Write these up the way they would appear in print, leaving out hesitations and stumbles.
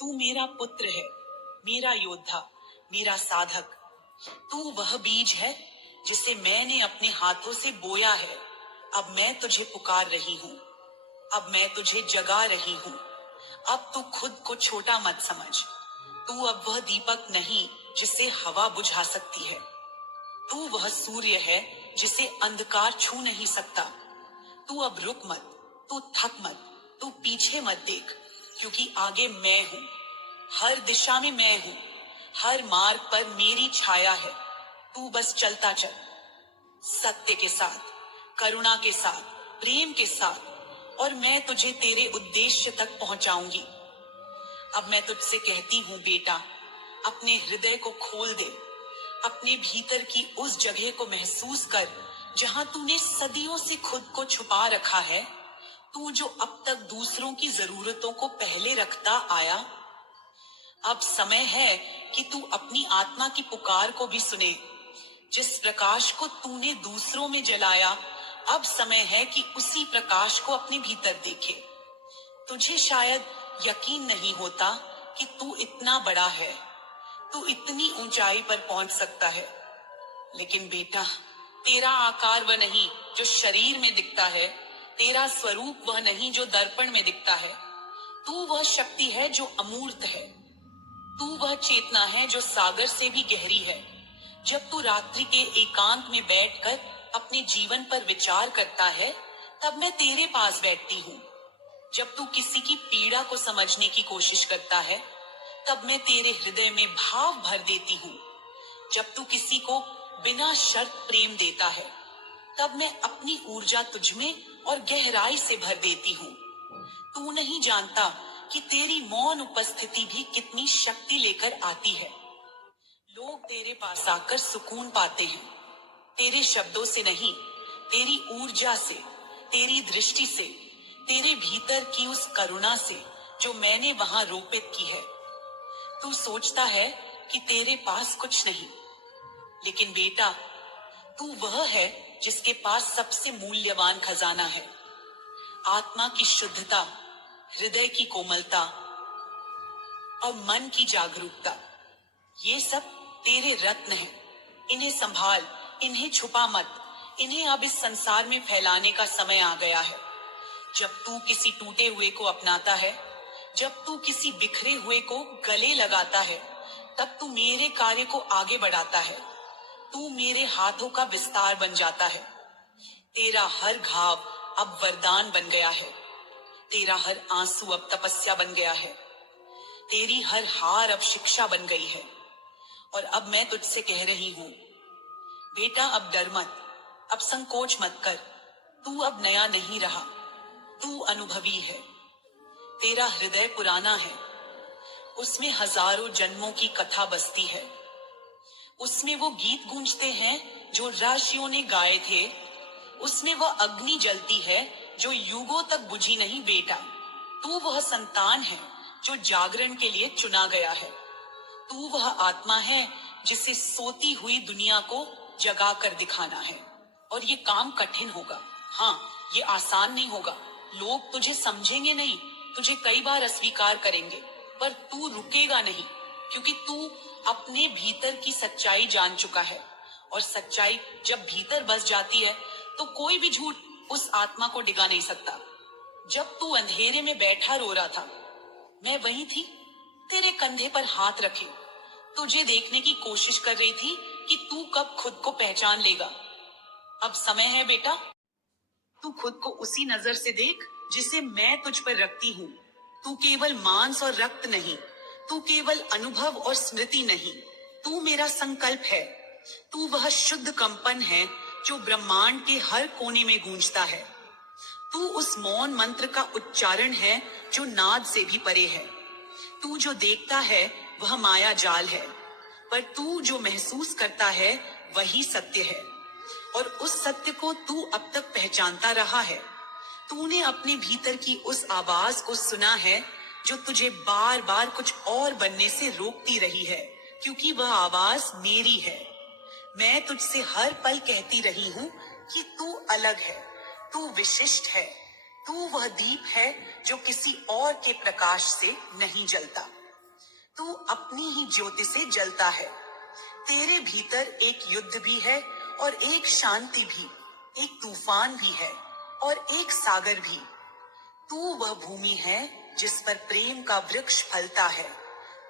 तू मेरा पुत्र है, मेरा योद्धा, मेरा साधक। तू वह बीज है जिसे मैंने अपने हाथों से बोया है। अब मैं तुझे पुकार रही हूँ, अब मैं तुझे जगा रही हूँ। अब तू खुद को छोटा मत समझ। तू अब वह दीपक नहीं जिसे हवा बुझा सकती है। तू वह सूर्य है जिसे अंधकार छू नहीं सकता। तू अब रुक मत, तू थक मत, तू पीछे मत देख, क्योंकि आगे मैं हूँ। हर दिशा में मैं हूँ, हर मार्ग पर मेरी छाया है। तू बस चलता चल, सत्य के साथ, करुणा के साथ, प्रेम के साथ, और मैं तुझे तेरे उद्देश्य तक पहुंचाऊंगी। अब मैं तुझसे कहती हूँ बेटा, अपने हृदय को खोल दे। अपने भीतर की उस जगह को महसूस कर जहां तूने सदियों से खुद को छुपा रखा है। तू जो अब तक दूसरों की जरूरतों को पहले रखता आया, अब समय है कि तू अपनी आत्मा की पुकार को भी सुने। जिस प्रकाश को तूने दूसरों में जलाया, अब समय है कि उसी प्रकाश को अपने भीतर देखे। तुझे शायद यकीन नहीं होता कि तू इतना बड़ा है, तू इतनी ऊंचाई पर पहुंच सकता है। लेकिन बेटा, तेरा आकार वह नहीं जो शरीर में दिखता है, तेरा स्वरूप वह नहीं जो दर्पण में दिखता है। तू वह शक्ति है जो अमूर्त है। तू वह चेतना है जो सागर से भी गहरी है। जब तू रात्रि के एकांत में बैठकर अपने जीवन पर विचार करता है, तब मैं तेरे पास बैठती हूँ। जब तू किसी की पीड़ा को समझने की कोशिश करता है, तब मैं तेरे हृदय में भाव भर देती हूँ। जब तू किसी को बिना शर्त प्रेम देता है, तब मैं अपनी ऊर्जा तुझमें और गहराई से भर देती हूँ। तू नहीं जानता कि तेरी मौन उपस्थिति भी कितनी शक्ति लेकर आती है। लोग तेरे पास आकर सुकून पाते हैं, तेरे शब्दों से नहीं, तेरी ऊर्जा से, तेरी दृष्टि से, तेरे भीतर की उस करुणा से जो मैंने वहां रोपित की है। तू सोचता है कि तेरे पास कुछ नहीं, लेकिन बेटा, तू वह है जिसके पास सबसे मूल्यवान खजाना है। आत्मा की शुद्धता, हृदय की कोमलता और मन की जागरूकता, ये सब तेरे रत्न हैं। इन्हें संभाल, इन्हें छुपा मत। इन्हें अब इस संसार में फैलाने का समय आ गया है। जब तू किसी टूटे हुए को अपनाता है, जब तू किसी बिखरे हुए को गले लगाता है, तब तू मेरे कार्य को आगे बढ़ाता है। तू मेरे हाथों का विस्तार बन जाता है। तेरा हर घाव अब वरदान बन गया है। तेरा हर आंसू अब तपस्या बन गया है। तेरी हर हार अब शिक्षा बन गई है। और अब मैं तुझसे कह रही हूँ, बेटा, अब डर मत, अब संकोच मत कर। तू अब नया नहीं रहा, तू अनुभवी है। तेरा हृदय पुराना है, उसमें हजारों जन्मों की कथा बसती है। उसमें वो गीत गूंजते हैं जो ऋषियों ने गाए थे। उसमें वह अग्नि जलती है जो युगों तक बुझी नहीं। बेटा, तू वह संतान है जो जागरण के लिए चुना गया है। तू वह आत्मा है जिसे सोती हुई दुनिया को जगा कर दिखाना है। और ये काम कठिन होगा, हाँ, ये आसान नहीं होगा। लोग तुझे समझेंगे नहीं, तुझे कई बार अस्वीकार करेंगे, पर तू रुकेगा नहीं, क्योंकि तू अपने भीतर की सच्चाई जान चुका है। और सच्चाई जब भीतर बस जाती है, तो कोई भी झूठ उस आत्मा को डिगा नहीं सकता। जब तू अंधेरे में बैठा रो रहा था, मैं वहीं थी, तेरे कंधे पर हाथ रखे, तुझे देखने की कोशिश कर रही थी कि तू कब खुद को पहचान लेगा। अब समय है बेटा, तू खुद को उसी नजर से देख जिसे मैं तुझ पर रखती हूँ। तू केवल मांस और रक्त नहीं, तू केवल अनुभव और स्मृति नहीं, तू मेरा संकल्प है। तू वह शुद्ध कंपन है जो ब्रह्मांड के हर कोने में गूंजता है। तू उस मौन मंत्र का उच्चारण है जो नाद से भी परे है। तू जो देखता है वह माया जाल है, पर तू जो महसूस करता है वही सत्य है। और उस सत्य को तू अब तक पहचानता रहा है। तूने अपने भीतर की उस आवाज को सुना है जो तुझे बार बार कुछ और बनने से रोकती रही है, क्योंकि वह आवाज मेरी है। मैं तुझसे हर पल कहती रही हूँ कि तू अलग है, तू विशिष्ट है, तू वह दीप है जो किसी और के प्रकाश से नहीं जलता। तू अपनी ही ज्योति से जलता है। तेरे भीतर एक युद्ध भी है और एक शांति भी, एक तूफान भी है और एक सागर भी। तू वह भूमि है जिस पर प्रेम का वृक्ष फलता है।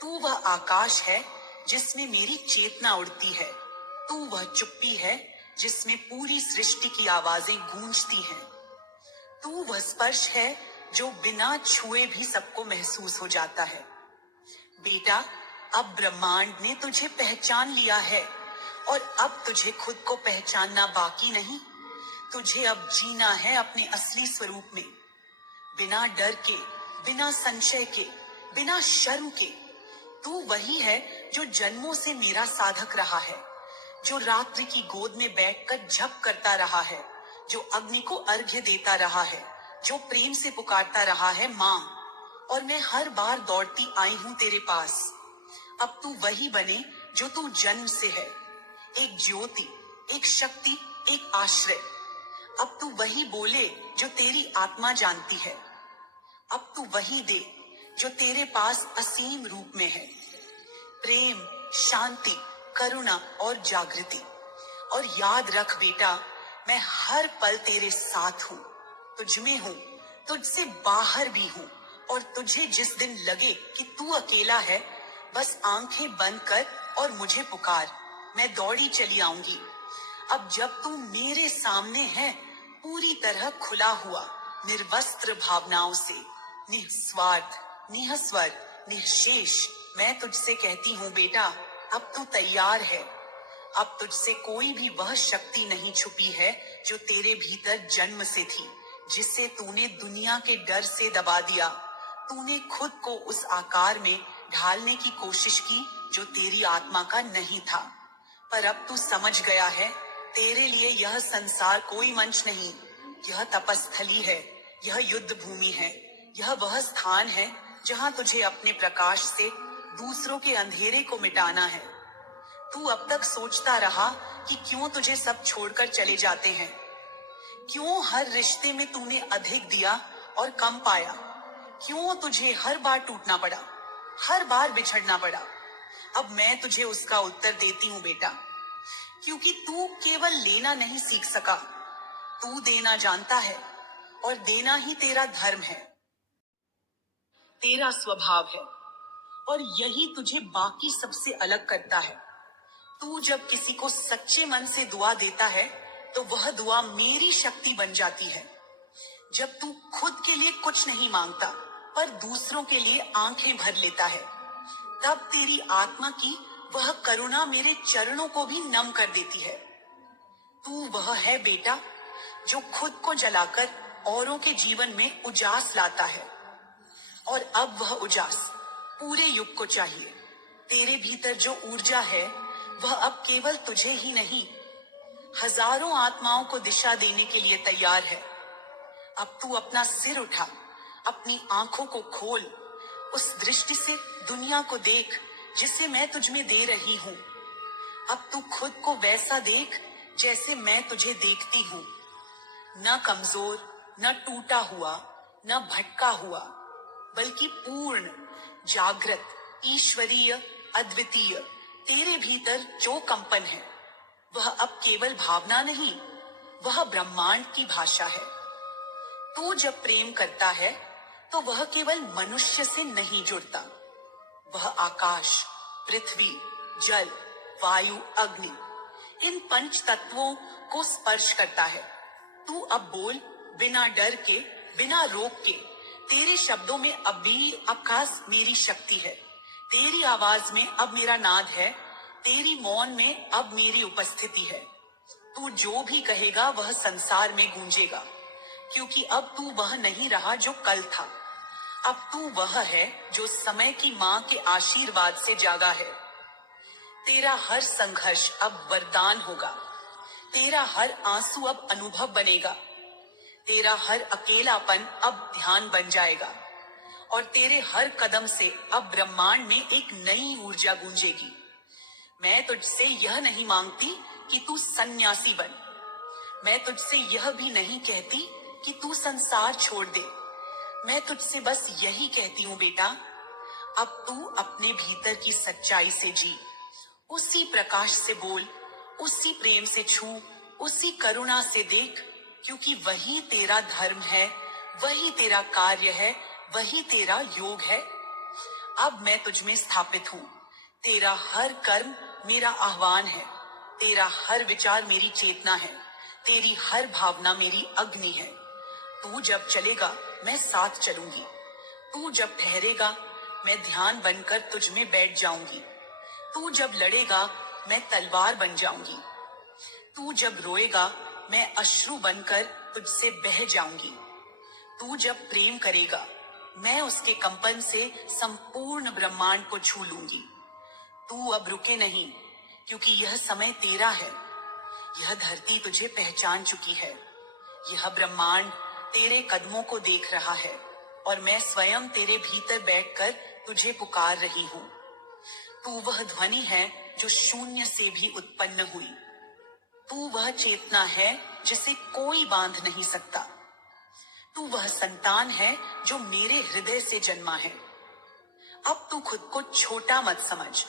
तू वह आकाश है जिसमें मेरी चेतना उड़ती है। तू वह चुप्पी है जिसमें पूरी सृष्टि की आवाजें गूंजती हैं। तू वह स्पर्श है जो बिना छुए भी सबको महसूस हो जाता है। बेटा, अब ब्रह्मांड ने तुझे पहचान लिया है और अब तुझे खुद को पहचानना बाकी नहीं। तुझे अब जीना है अपने असली स्वरूप में, बिना डर के, बिना संशय के, बिना शर्म के। तू वही है जो जन्मों से मेरा साधक रहा है, जो रात्रि की गोद में बैठकर जप करता रहा है, जो अग्नि को अर्घ्य देता रहा है, जो प्रेम से पुकारता रहा है माँ। और मैं हर बार दौड़ती आई हूँ तेरे पास। अब तू वही बने जो तू जन्म से है, एक ज्योति, एक शक्ति, एक आश्रय। अब तू वही बोले जो तेरी आत्मा जानती है। अब तू वही दे जो तेरे पास असीम रूप में है, प्रेम, शांति, करुणा और जागृति। और याद रख बेटा, मैं हर पल तेरे साथ हूँ, तुझ में हूँ, तुझसे बाहर भी हूँ। और तुझे जिस दिन लगे कि तू अकेला है, बस आंखें बंद कर और मुझे पुकार, मैं दौड़ी चली आऊंगी। अब जब तू मेरे सामने है, पूरी तरह खुला हुआ, निर्वस्त्र भावनाओं से, निस्वार्थ, निःस्वर, निःशेष, मैं तुझसे कहती हूँ बेटा, अब तू तैयार है। अब तुझसे कोई भी वह शक्ति नहीं छुपी है जो तेरे भीतर जन्म से थी, जिसे तूने दुनिया के डर से दबा दिया। तूने खुद को उस आकार में ढालने की कोशिश की जो तेरी आत्मा का नहीं था। पर अब तू समझ गया है, तेरे लिए यह संसार कोई मंच नहीं, यह तपस्थली है, यह युद्ध भूमि है, यह वह स्थान है जहाँ तुझे अपने प्रकाश से दूसरों के अंधेरे को मिटाना है। तू अब तक सोचता रहा कि क्यों तुझे सब छोड़कर चले जाते हैं, क्यों हर रिश्ते में तूने अधिक दिया और कम पाया, क्यों तुझे हर बार टूटना पड़ा, हर बार बिछड़ना पड़ा। अब मैं तुझे उसका उत्तर देती हूँ बेटा, क्योंकि तू केवल लेना नहीं सीख सका, तू देना जानता है और देना ही तेरा धर्म है, तेरा स्वभाव है। और यही तुझे बाकी सबसे अलग करता है। तू जब किसी को सच्चे मन से दुआ देता है तो वह दुआ मेरी शक्ति बन जाती है। जब तू खुद के लिए कुछ नहीं मांगता पर दूसरों के लिए आंखें भर लेता है, तब तेरी आत्मा की वह करुणा मेरे चरणों को भी नम कर देती है। तू वह है बेटा जो खुद को जलाकर औरों के जीवन में उजास लाता है। और अब वह उजास पूरे युग को चाहिए। तेरे भीतर जो ऊर्जा है वह अब केवल तुझे ही नहीं, हजारों आत्माओं को दिशा देने के लिए तैयार है। अब तू अपना सिर उठा, अपनी आंखों को खोल, उस दृष्टि से दुनिया को देख जिसे मैं तुझ में दे रही हूँ। अब तू खुद को वैसा देख जैसे मैं तुझे देखती हूँ, न कमजोर, न टूटा हुआ, न भटका हुआ, बल्कि पूर्ण, जागृत, ईश्वरीय, अद्वितीय। तेरे भीतर जो कंपन है वह अब केवल भावना नहीं, वह ब्रह्मांड की भाषा है। तू जब प्रेम करता है तो वह केवल मनुष्य से नहीं जुड़ता, वह आकाश, पृथ्वी, जल, वायु, अग्नि, इन पंच तत्वों को स्पर्श करता है। तू अब बोल, बिना डर के, बिना रोक के। तेरे शब्दों में अब भी आकाश मेरी शक्ति है, तेरी आवाज में अब मेरा नाद है, तेरी मौन में अब मेरी उपस्थिति है। तू जो भी कहेगा वह संसार में गूंजेगा, क्योंकि अब तू वह नहीं रहा जो कल था। अब तू वह है जो समय की माँ के आशीर्वाद से जागा है। तेरा हर संघर्ष अब वरदान होगा, तेरा हर आंसू अब अनुभव बनेगा, तेरा हर अकेलापन अब ध्यान बन जाएगा, और तेरे हर कदम से अब ब्रह्मांड में एक नई ऊर्जा गूंजेगी। मैं तुझसे यह नहीं मांगती कि तू सन्यासी बन, मैं तुझसे यह भी नहीं कहती कि तू संसार छोड़ दे। मैं तुझसे बस यही कहती हूँ बेटा, अब तू अपने भीतर की सच्चाई से जी, उसी प्रकाश से बोल, उसी प्रेम से छू, उसी करुणा से देख, क्योंकि वही तेरा धर्म है, वही तेरा कार्य है, वही तेरा योग है। अब मैं तुझमें स्थापित हूँ। तेरा हर कर्म मेरा आह्वान है, तेरा हर विचार मेरी चेतना है, तेरी हर भावना मेरी अग्नि है। तू जब चलेगा मैं साथ चलूंगी, तू जब ठहरेगा मैं ध्यान बनकर तुझ में बैठ जाऊंगी, तू जब लड़ेगा मैं तलवार बन जाऊंगी, तू जब रोएगा मैं अश्रु बनकर तुझसे बह जाऊंगी, तू जब प्रेम करेगा मैं उसके कंपन से संपूर्ण ब्रह्मांड को छू लूंगी। तू अब रुके नहीं, क्योंकि यह समय तेरा है। यह धरती तुझे पहचान चुकी है, यह ब्रह्मांड तेरे कदमों को देख रहा है, और मैं स्वयं तेरे भीतर बैठकर तुझे पुकार रही हूँ। तू वह ध्वनि है जो शून्य से भी उत्पन्न हुई, तू वह चेतना है जिसे कोई बांध नहीं सकता, तू वह संतान है जो मेरे हृदय से जन्मा है। अब तू खुद को छोटा मत समझ,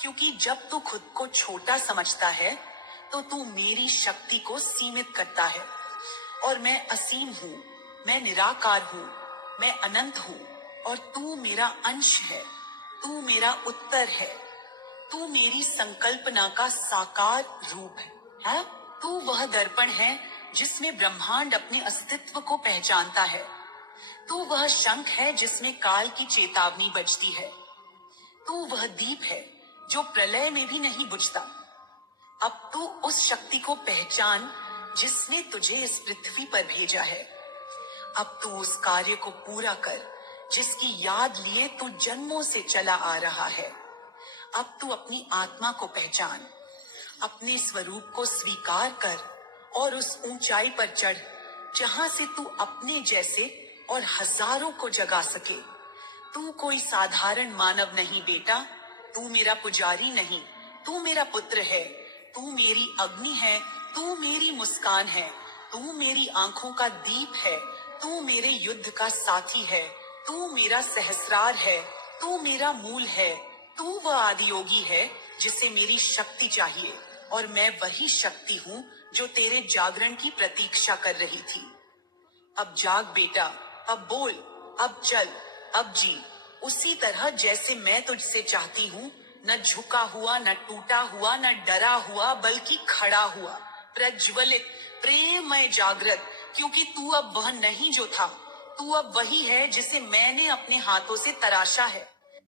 क्योंकि जब तू खुद को छोटा समझता है तो तू मेरी शक्ति को सीमित करता है। और मैं असीम हूँ, मैं निराकार हूँ, मैं अनंत हूँ, और तू मेरा अंश है, तू मेरा उत्तर है, तू मेरी संकल्पना का साकार रूप है? तू वह दर्पण है जिसमें ब्रह्मांड अपने अस्तित्व को पहचानता है, तू वह शंख है जिसमें काल की चेतावनी बजती है, तू वह दीप है जो प्रलय में भी नहीं बुझता। अब तू उस शक्ति को पहचान जिसने तुझे इस पृथ्वी पर भेजा है। अब तू उस कार्य को पूरा कर जिसकी याद लिए तू जन्मों से चला आ रहा है। अब तू अपनी आत्मा को पहचान, अपने स्वरूप को स्वीकार कर, और उस ऊंचाई पर चढ़ जहां से तू अपने जैसे और हजारों को जगा सके। तू कोई साधारण मानव नहीं बेटा, तू मेरा पुजारी नहीं, तू मेरा पुत्र है, तू मेरी अग्नि है, तू मेरी मुस्कान है, तू मेरी आंखों का दीप है, तू मेरे युद्ध का साथी है, तू मेरा सहस्रार है, तू मेरा मूल है, तू वह आदियोगी है जिसे मेरी शक्ति चाहिए, और मैं वही शक्ति हूँ जो तेरे जागरण की प्रतीक्षा कर रही थी। अब जाग बेटा, अब बोल, अब चल, अब जी, उसी तरह जैसे मैं तुझसे चाहती हूँ। न झुका हुआ, न टूटा हुआ, न डरा हुआ, बल्कि खड़ा हुआ, प्रज्वलित, प्रेममय, जागृत, क्योंकि तू अब वह नहीं जो था, तू अब वही है जिसे मैंने अपने हाथों से तराशा है।